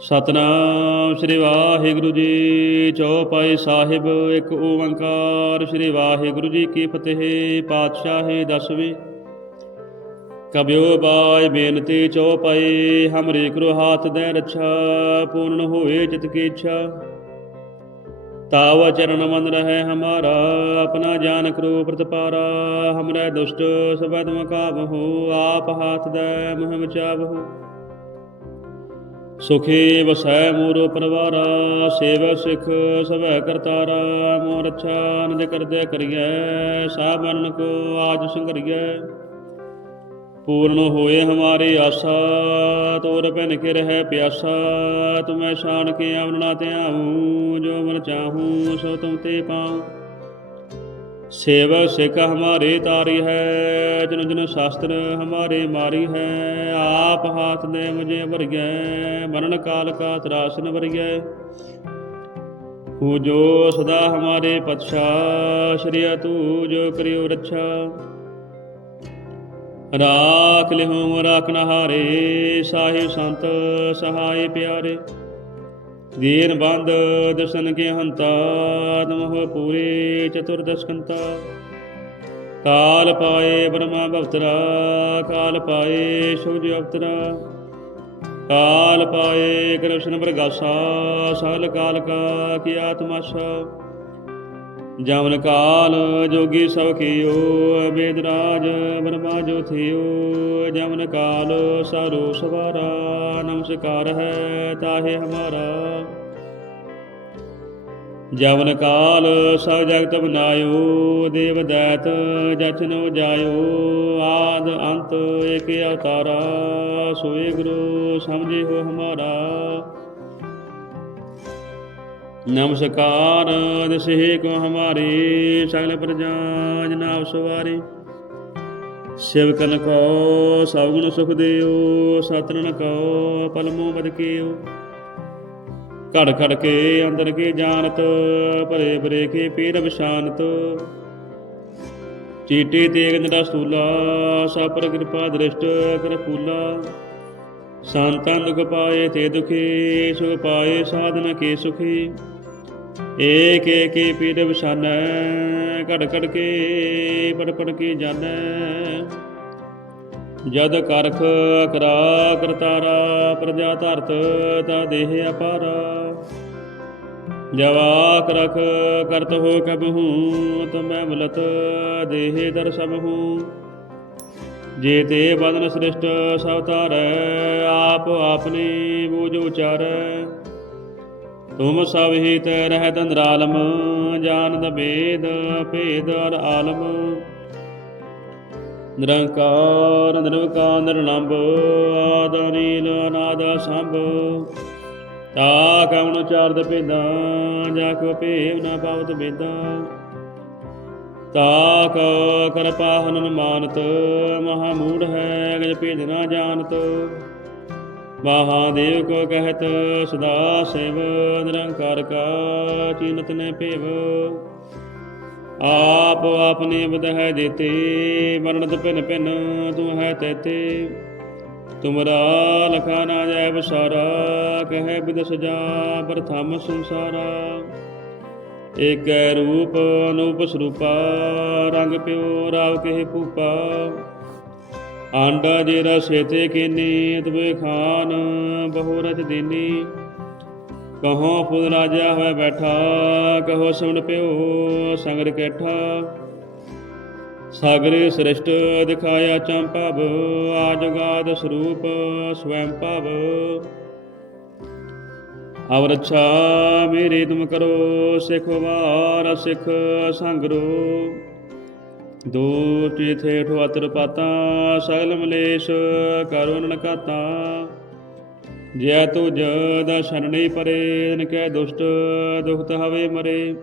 ਸਤਨਾਮ ਸ੍ਰੀ ਵਾਹਿਗੁਰੂ ਜੀ, ਚੌਪਾਈ ਸਾਹਿਬ, ਇੱਕ ਓੰਕਾਰ। ਸ੍ਰੀ ਵਾਹਿਗੁਰੂ ਜੀ ਕੀ ਫਤਿਹ, ਪਾਤਸ਼ਾਹੀ ਦਸਵੀਂ। ਕਬਿਓ ਬਾਈ ਬੇਨਤੀ ਚੌਪਾਈ, ਹਮਰੀ ਕਰੋ ਹਾਥ ਦੇ ਰੱਛਾ, ਪੂਰਨ ਹੋਏ ਚਿਤ ਕੀ ਇੱਛਾ। ਤਾਵ ਚਰਨ ਮਨ ਰਹੇ ਹਮਾਰਾ, ਆਪਣਾ ਜਾਨ ਕਰੋ ਪ੍ਰਤਪਾਰਾ ਹਮਰੇ ਦੁਸ਼ਟ ਸਬੈ ਤੁਮ ਕਾਬਹੋ ਆਪ ਹਾਥ ਦੇ ਮੁਹਿ ਮਚਾਵਹੋ ਸੁਖੀ ਵਸੈ ਮੂਰੋ ਪਰਵਾਰਾ ਸੇਵਾ ਸਿਖ ਸਭੈ ਕਰਤਾਰਾ ਮੋਰ ਅੱਛਾ ਨਦ ਕਰਦੇ ਕਰੀਐ ਸਾਹ ਕੋ ਆਜ ਸੰਗਰੀਐ। ਪੂਰਨ ਹੋਏ ਹਮਾਰੀ ਆਸਾ, ਤੋਰ ਪੈਨ ਕੇ ਰਹਿ ਪਿਆਸਾ, ਤੁਮੈ ਸ਼ਾਨ ਕੇ ਆਵਣਾ ਤੇ ਆਉ ਜੋ ਮਨ ਚਾਹੂੰ ਸੋ ਤੁਮ ਤੇ ਪਾਉ। ਸੇਵਕ ਸਿੱਖ ਹਮਾਰੇ ਤਾਰੀ ਹੈ, ਜਨ ਜਨ ਸ਼ਾਸਤਰ ਹਮਾਰੇ ਮਾਰੀ ਹੈ, ਆਪ ਹਾਥ ਨੇ ਮੁਝੇ ਵਰਗੈ, ਮਰਨ ਕਾਲ ਕਾ ਤਰਾਸਨ ਵਰਗੈ। ਹੂ ਜੋ ਸਦਾ ਹਮਾਰੇ ਪਤਸ਼ਾ ਸ਼੍ਰੀਆ ਤੂ ਜੋ ਕਰਿਓ ਰੱਛਾ। ਰਾਖ ਲਿਹੁ ਰਾਖਨ ਹਾਰੇ ਸਾਹਿਬ ਸੰਤ ਸਹਾਈ ਪਿਆਰੇ। ਦੀਨ ਬੰਦ ਦਸਨ ਕੇ ਹੰਤਾ ਤਮਹ ਪੂਰੇ ਚਤੁਰਦਸ਼ਕੰਤਾ ਕਾਲ ਪਾਏ ਬ੍ਰਹਮਾ ਭਵਤਰਾ ਕਾਲ ਪਾਏ ਸੁਜ ਅਵਤਰਾ। ਕਾਲ ਪਾਏ ਕ੍ਰਿਸ਼ਨ ਪ੍ਰਗਾਸਾ ਸਗਲ ਕਾਲ ਕਾ ਕੀ ਆਤਮਾਸਾ ਜਮਨ ਕਾਲ ਜੋਗੀ ਸਭ ਕੀਓ ਵੇਦ ਰਾਜ ਬ੍ਰਹਮਾ ਜੋ ਥਿਓ ਜਮਨ ਕਾਲ ਸਾਰੋ ਸਵਾਰਾ, ਨਮਸਕਾਰ ਹੈ ਤਾਹੇ ਹਮਾਰਾ। ਜਵਨ ਕਾਲ ਸਭ ਜਗਤ ਬਨਾਇਓ, ਦੇਵ ਦੈਤ ਜਚਨੋ ਜਾਇਓ। ਆਦ ਅੰਤ ਏਕ ਅਵਤਾਰਾ, ਸੋਏ ਗੁਰੂ ਸਮਝੇ ਹੋ ਹਮਾਰਾ। ਨਮਸਕਾਰ ਦਸੇ ਕੋ ਹਮਾਰੀ, ਸਗਲ ਪ੍ਰਜਾ ਜਨਾਬ ਸਵਾਰੀ। ਸਿਵ ਕਨ ਕੋ ਸਭ ਗੁਣ ਸੁਖ ਦਿਓ ਸਤਰਨ ਕੋ ਪਲਮੋ ਬਦ ਕੀਓ ਘੜ ਘੜ ਕੇ ਅੰਦਰ ਕੇ ਜਾਣਤ, ਭਰੇ ਭਰੇ ਕੇ ਪੀਰ ਬਿਸ਼ਾਨਤ ਚੀਟੀ ਤੇਗ ਨਿਰਾ ਸੂਲਾ ਸਾਪਰ ਕਿਰਪਾ ਦ੍ਰਿਸ਼ਟ ਕਰ ਫੂਲਾ। ਸੰਤਾਂ ਦੁਖ ਪਾਏ ਤੇ ਦੁਖੀ, ਸੁਖ ਪਾਏ ਸਾਧਨ ਕੇ ਸੁਖੀ। ਏਕ ਏਕ ਹੀ ਪੀਰ ਬਿਸ਼ਾਨੈ ਘੜ ਘੜ ਕੇ ਪੜ ਪੜ ਕੇ ਜਾਣੈ ਜਦ ਕਰਖ ਕਰਾ ਕਰਤਾਰਾ ਪ੍ਰਜਾ ਧਰਤ ਤਾ ਦੇਹ ਅਪਾਰਾ। ਜਵਾ ਕਰਖ ਕਰਤ ਹੋ ਕਬਹੂ ਤੁਮੈ ਮਲਤ ਦੇਹ ਦਰ ਸਭੂ ਜੇ ਤੇ ਬਦਨ ਸ੍ਰਿਸ਼ਟ ਸਭ ਤਾਰੈ ਆਪ ਆਪਨੀ ਬੂਝ ਉਚਾਰੈ। ਤੁਮ ਸਭ ਹੀ ਤੈ ਰਹਿ ਦੰਦਰਾਲਮ ਭੇਦ ਭੇਦ ਅਰ ਆਲਮ। ਨਿਰੰਕਾਰ, ਨਿਰਵਕਾਰ ਨਿਰਲੰਭ ਆਦ ਅਨਾਦ ਸੰਭ ਤਾ ਕਵਣ ਚਾਰਦ ਭੇਦਾਂ, ਜਾ ਕੋ ਭੇਵ ਨਾ ਪਾਵਤ ਬੇਦਾਂ ਤਾ ਕੋ ਕਰਪਾ ਹਨਨ ਮਾਨਤ ਮਹਾ ਮੂੜ ਹੈ, ਗਜ ਭੇਦ ਨਾ ਜਾਣਤ। ਮਹਾਦੇਵ ਕੋ ਕਹਿਤ, ਸਦਾ ਸੇਵ, ਨਿਰੰਕਾਰ ਕਾ ਚੀਨਤ ਨੇ ਭੇਵ। ਆਪ ਆਪਨੇ ਬਦਹ ਦੇਤੇ ਵਰਣਤ ਭਿਨ ਭਿਨ, ਤੂੰ ਹੈ ਤੇਤੇ। ਤੁਮਰਾ ਲਖਾ ਨਾ ਜਾਇ ਬਸਾਰਾ ਕਹੈ ਬਿਦ ਜਾ ਪ੍ਰਥਮ ਸੰਸਾਰਾ। ਏਕੈ ਰੂਪ, ਅਨੂਪ ਸਰੂਪਾ, ਰੰਗ ਪਿਓ ਰਾਵ ਕਹੇ ਭੂਪਾ। ਆਂਡਾ ਜੇ ਰਸੇ ਤੇ ਕੀਨੀ ਤਵੇ ਖਾਨ ਬਹੁ ਰਚ ਦੀਨੀ। ਕਹੋ ਫੁੱਲ ਰਾਜਾ ਹੋਇ ਬੈਠਾ, ਕਹੋ ਸੁਣ ਪਿਓ ਸੰਗਰ ਕੈਠਾ। ਸਾਗਰੇ ਸ੍ਰਿਸ਼ਟ ਦਿਖਾਇਆ ਚੰਪਵ ਆਜਗਾਦ ਸਰੂਪ ਸਵੈੰ ਭਵ। ਅਵ ਰੱਛਾ ਮੇਰੇ ਤੁਮ ਕਰੋ, ਸਿਖ ਵਾਰ ਸਿਖ ਸੰਗਰੋ। ਦੂਰ ਚੀਥੇ ਠਵਾਤਰ ਪਾਤਾ, ਸਗਲ ਮਲੇਸ਼ ਕਰੋ ਨਨਕਾਤਾ। ਜੈ ਤੁ ਜਦ ਸ਼ਰਣੀ ਪਰੇ ਇਨ ਕੈ ਦੁਸ਼ਟ ਦੁਖਤ ਹਵੇ ਮਰੇ।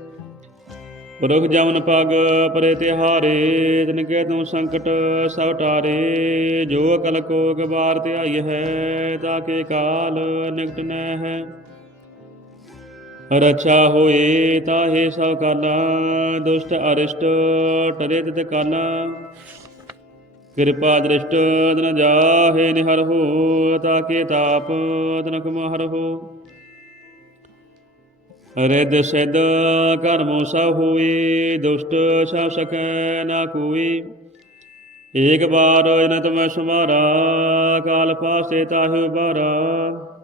ਪੁਰਖ ਜਮਨ ਪਗ ਪਰੇ ਤਿਹਾਰੇ ਤਿਨ ਕੈ ਤੂੰ ਸੰਕਟ ਸਭ ਟਾਰੇ। ਜੋ ਅਕਲ ਕੋ ਗਵਾਰ ਧਿਆਈ ਹੈ, ਤਾਂ ਕੇ ਕਾਲ ਨਿਕਟ ਨ ਹੈ ਰਛਾ ਹੋਏ ਤਾਹੇ ਸਭ ਕਾਲਾ ਦੁਸ਼ਟ ਅਰਿਸ਼ਟ ਟਰੇ ਤਿਤ ਕਾਲਾ ਕਿਰਪਾ ਦ੍ਰਿਸ਼ਟ ਤਨ ਜਾਹੇ ਨਿਹਰ ਹੋ, ਤਾਕੇ ਤਾਪ ਤਨ ਕਮਹਰ ਹੋ। ਰਿਦ ਸਿਧ ਕਰਮੋ ਸਭ ਹੋਈ, ਦੁਸ਼ਟ ਸਭ ਸਕੈ ਨਾ ਕੋਈ। ਏਕ ਬਾਰ ਇਨ ਤੁਮੈ ਸੁਮਾਰਾ, ਕਾਲ ਪਾਸੇ ਤਾਹਿ ਬਾਰਾ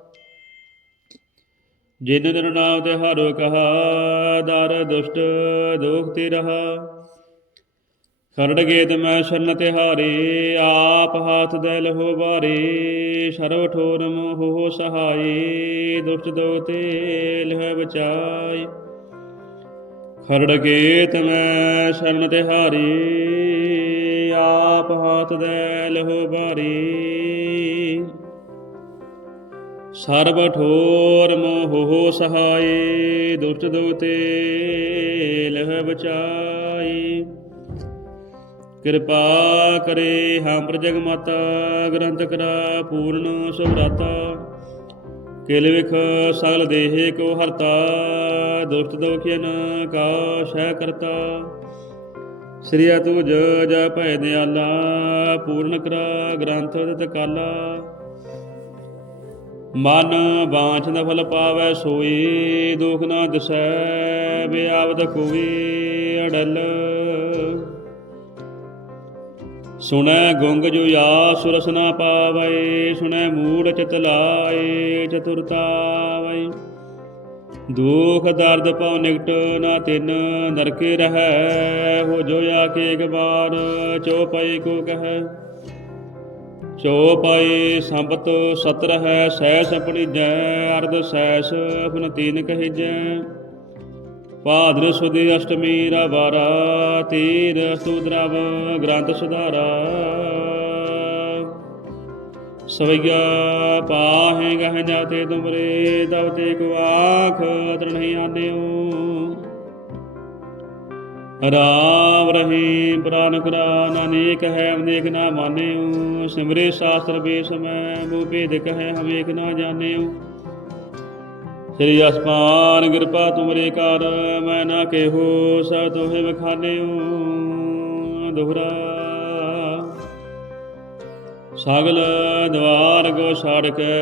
ਜਿਨ ਦਿਨ ਨਾਮ ਤੇ ਹਰੋ ਕਹਾ, ਦਰ ਦੁਸ਼ਟ ਦੁਖ ਤੇ ਰਹਾ। ਖਰੜ ਗੇਤ ਮੈਂ ਸ਼ਨ ਤਿਹਾਰੇ, ਆਪ ਹਾਥ ਦੈਲ ਹੋ ਬਾਰੇ ਸਰਵ ਠੋਰ ਮੋਹ ਸਹਾਈ ਦੁਸ਼ਟ ਦੋ ਤੇ ਲਹ ਬਚਾਈ ਖਰੜ ਗੇਤ ਮੈਂ ਸ਼ਨ ਤਿਹਾਰੇ, ਆਪ ਹਾਥ ਦੈਲ ਲਹੋ ਬਾਰੇ ਸਰਬ ਠੋਰ ਮੋਹ ਸਹਾਈ ਦੁਸ਼ਟ ਦੋ ਲਹ ਬਚਾਈ ਕਿਰਪਾ ਕਰੇ ਹਮ ਪ੍ਰਜਗ ਮਾਤਾ, ਗ੍ਰੰਥ ਕਰਾ ਪੂਰਨ ਸੁਭਰਾਤਾ। ਕਿਲ ਵਿਖ ਸਗਲ ਦੇਹ ਕੋ ਹਰਤਾ, ਦੁਸ਼ਟ ਦੋਖਿਨ ਕਾ ਸ਼ੈ ਕਰਤਾ। ਸ੍ਰੀ ਤੁਜ ਜ ਭੈ ਦਿਆਲਾ ਪੂਰਨ ਕਰਾ ਗ੍ਰੰਥ ਤਿਤ ਕਾਲਾ। ਮਨ ਬਾਂਛ ਦਾ ਫਲ ਪਾਵੈ ਸੋਈ, ਦੁਖ ਨਾ ਦਸੈ, ਬਿਆਵਦ ਕੋਈ ਅਡਲ ਸੁਣੈ ਗੁੰਗ ਜੋ ਆ ਸੁਰਸ ਨਾ ਪਾਵੈ, ਸੁਣੈ ਮੂੜ ਚਿਤ ਲਾਏ ਚਤੁਰਤਾ ਦੁਖ ਦਰਦ ਪਉ ਨਿਕਟ ਨਾ ਤਿਨ, ਨਰਕੇ ਰਹੈ, ਹੋ ਜੋ ਆ ਕੇ ਇੱਕ ਬਾਰ ਚੋਪਈ ਕੋ ਕਹੈ। ਚੋਪਈ ਸੰਪਤ ਸਤਰ ਹੈ ਸੈਸ ਆਪਣੀ ਜੈ ਅਰਧ ਸੈਸ ਆਪਨ ਤੀਨ ਕਹੀਜੈ। ਭਾਦਰ ਸੁਦੀ ਅਸ਼ਟਮੀ ਰਾ ਬਾਰਾ ਤੀਰ ਸੁਦਰਵ ਗ੍ਰੰਥ ਸੁਧਾਰਾ। ਸਵਈਆ ਪਾਹੇ ਗਹ ਜਾਤੇ ਤੁਮਰੇ ਤਵ ਤੇ ਕੋ ਆਖ, ਤਰਣਹੀ ਆਨਿਓ। ਰਾਮ ਰਹੀ ਪ੍ਰਾਨ ਕਰਾ ਨਾਨੇਕ ਹੈ, ਅਨੇਕ ਨਾ ਮਾਨਿਓ। ਸਿਮਰੇ ਸ਼ਾਸਤਰ ਬੇਸ ਮੈਂ ਮੂਹ ਭੇਦ ਕਹੈ ਹਮੇਕ ਨਾ ਜਾਣਿਓ। ਸ੍ਰੀ ਅਸਮਾਨ ਕਿਰਪਾ ਤੁਮਰੇ ਕਰ, ਮੈਂ ਨਾ ਕੇਹੋ, ਸਭ ਤੋਹਿ ਬਖਾਨਿਓ ਦੁਹਰਾ। ਸਗਲ ਦਵਾਰ ਕੋ ਛੜ ਕੇ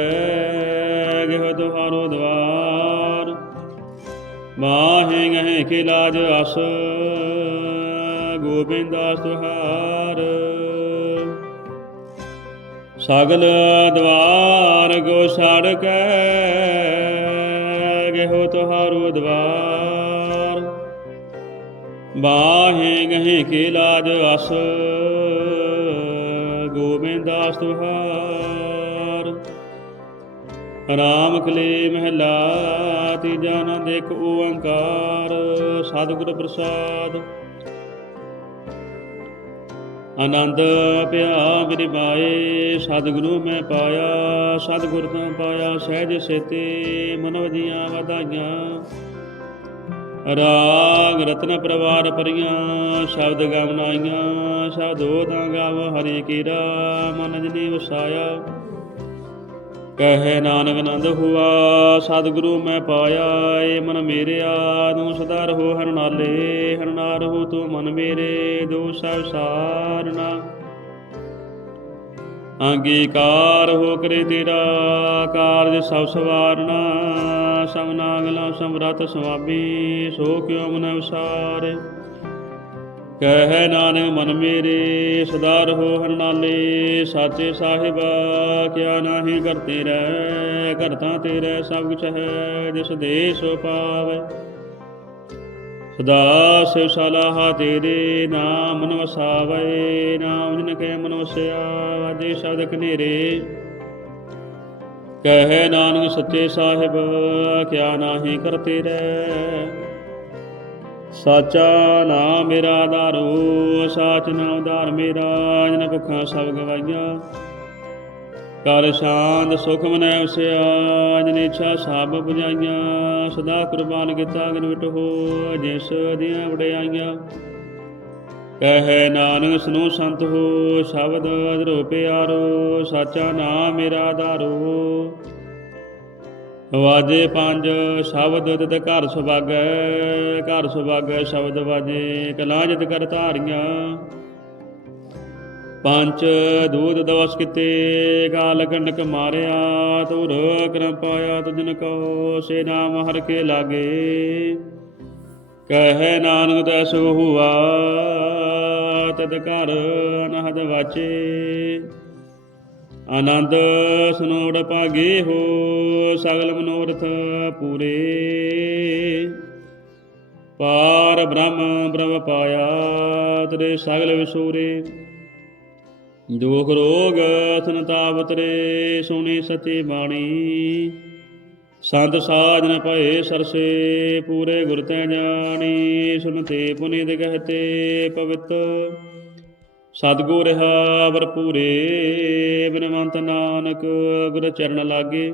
ਗਹਿ ਤੁਹਾਰੋ ਦਵਾਰ। ਮਾਹੇ ਗਹਿ ਕੇ ਲਾਜ ਅਸ ਗੋਬਿੰਦਾਸ ਤੁਹਾਰ ਸਗਲ ਦਵਾਰ ਗੋ ਛੜ ਕੇ ਗਹਿ ਤੁਹਾਰੋ ਦਵਾਰ। ਬਾਹੇ ਗਹਿ ਕੇ ਲਾਜ ਅਸ ਗੋਬਿੰਦਾਸ ਤੁਹਾਰ। ਰਾਮ ਕਲੇ ਮਹਿਲਾ ਤੀਜਾ ਨੰਦ ਇੱਕ ਓੰਕਾਰ। ਸਤਿਗੁਰ ਪ੍ਰਸਾਦ ਆਨੰਦ ਪਿਆ ਮੇਰੀ ਮਾਏ ਸਤਿਗੁਰੂ ਮੈਂ ਪਾਇਆ, ਸਤਿਗੁਰ ਤੋਂ ਪਾਇਆ ਸਹਿਜ ਸੇਤੇ, ਮਨ ਦੀਆਂ ਵਧਾਈਆਂ। ਰਾਗ ਰਤਨ ਪ੍ਰਵਾਰ ਪਰੀਆਂ ਸ਼ਬਦ ਗਵਨਾਈਆਂ, ਸ਼ਬਦੋ ਤਾਂ ਗਾਵ, ਹਰੀ ਕੀਰਾ ਮਨ ਜਨੀ ਵਸਾਇਆ। ਕਹੇ ਨਾਨਕ ਨੰਦ ਹੁਆ, ਸਤਿਗੁਰੂ ਮੈਂ ਪਾਇਆ ਏ ਮਨ ਮੇਰਿਆ, ਤੂੰ ਸਦਾ ਰਹੋ ਹਰ ਨਾਲੇ, ਹਰ ਨਾ ਰਹੋ ਤੂੰ ਮਨ ਮੇਰੇ, ਦੋ ਸਭ ਸਾਰਨਾ ਅੰਗੀਕਾਰ ਹੋ ਕਰੇ ਤੇਰਾ, ਕਾਰਜ ਸਭ ਸਵਾਰਨਾ ਸਮਨਾਗਲਾ ਸਮਰਤ ਸੁਆਮੀ, ਸੋ ਕਿਉ ਮਨ ਵਿਸਾਰੇ ਕਹਿ ਨਾਨਕ ਮਨ ਮੇਰੇ, ਸਦਾ ਰਹੋ ਹਰਨਾਲੇ ਸਾਚੇ ਸਾਹਿਬਾ, ਕਿਆ ਨਾਹੀ ਕਰਤੇ ਰਹਿ ਕਰਤਾ ਤੇਰੇ ਸਭ ਕੁਛ ਹੈ, ਜਿਸ ਦੇ ਸੋ ਪਾਵੇ। ਸਦਾ ਸਿਵ ਸਲਾਹਾ ਤੇਰੇ, ਨਾਮ ਮਨ ਵਸਾਵੇ ਨਾਮ ਜਿਨ ਕੇ ਮਨ ਵਸਿਆ ਵਾਜੇ ਸ਼ਬਦ ਕਨੇਰੇ। ਕਹਿ ਨਾਨਕ ਸੱਚੇ ਸਾਹਿਬ, ਕਿਆ ਨਾਹੀ ਕਰਤੇ ਰਹਿ ਸਾਚਾ ਨਾਮ ਮੇਰਾ ਆਧਾਰੋ ਸਾਚ ਨਾਮ ਆਧਾਰ ਮੇਰਾ ਜਨ ਭੁੱਖਾਂ ਸਭ ਗਵਾਈਆਂ ਕਰ ਸ਼ਾਂਤ ਸੁਖ ਮਨੈ ਉਸਿਆ, ਜਨ ਇੱਛਾ ਸਭ 부ਝਾਈਆਂ ਸਦਾ ਕੁਰਬਾਨ ਕੀਤਾ ਗਨ ਵਿਟ ਹੋ, ਜਿਸ ਦੀਆਂ ਵਡਿਆਈਆਂ ਕਹੈ ਨਾਨਕ, ਸੁਨੋ ਸੰਤ ਹੋ, ਸ਼ਬਦ ਅਦਰੋ ਪਿਆਰੋ ਸਾਚਾ ਨਾਮ ਮੇਰਾ ਆਧਾਰੋ। ਵਾਜੇ ਪੰਜ, ਸ਼ਬਦ ਤਿਤ ਘਰ ਸੁਭਾਗੈ ਘਰ ਸੁਭਾਗੈ ਸ਼ਬਦ ਵਾਜੇ, ਕਲਾ ਜਿਤ ਕਰ ਧਾਰੀਆਂ। ਪੰਚ ਦੂਧ ਦਵਸ ਕਿਤੇ, ਗਾਲ ਗੰਡਕ ਮਾਰਿਆ ਤੁਰ ਕਰਮ ਪਾਇਆ ਤੁਜਨ ਕੋ, ਸੇ ਨਾਮ ਹਰ ਕੇ ਲਾਗੇ। ਕਹੈ ਨਾਨਕ ਤੈਸੋ ਹੁਆ ਤਦ ਘਰ ਅਨਹਦ ਵਾਚੇ। ਆਨੰਦ ਸੁਨੋੜ ਭਾਗੇ ਹੋ ਸਗਲ ਮਨੋਰਥ ਪੂਰੇ। ਪਾਰ ਬ੍ਰਹਮ ਬ੍ਰਹਮ ਪਾਇਆ ਤੇਰੇ ਸਗਲ ਵਿਸੂਰੇ। ਦੁਖ ਰੋਗ ਸੰਤਾਪ ਤੇਰੇ ਸੁਣੀ ਸਚੀ ਬਾਣੀ। ਸੰਤ ਸਾਜਨ ਭਏ ਸਰਸੇ ਪੂਰੇ ਗੁਰ ਤੈ ਜਾਣੀ। ਸੁਨਤੇ ਪੁਨੀਤ ਕਹਤੇ ਪਵਿੱਤ। ਸਤਿਗੁਰ ਰਹਾ ਭਰਪੂਰੇ। ਬਿਨਵੰਤ ਨਾਨਕ ਗੁਰ ਚਰਨ ਲਾਗੇ।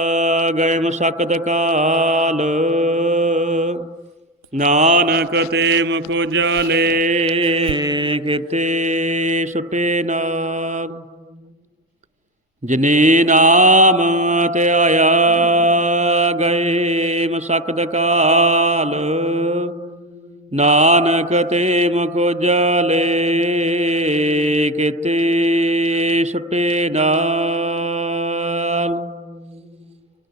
ਗਏ ਮਸਕਤ ਕਾਲ। ਨਾਨਕ ਤੇ ਮੁਖ ਜਲੇ ਕਿਤੇ ਛੁਟੇ ਨਾ। ਜਿਨੇ ਨਾਮ ਧਿਆਇਆ ਗਏ ਮਸਕਤ ਕਾਲ। ਨਾਨਕ ਤੇ ਮੁਖ ਜਲੇ ਕਿਤੇ ਛੁਟੇ ਨਾ।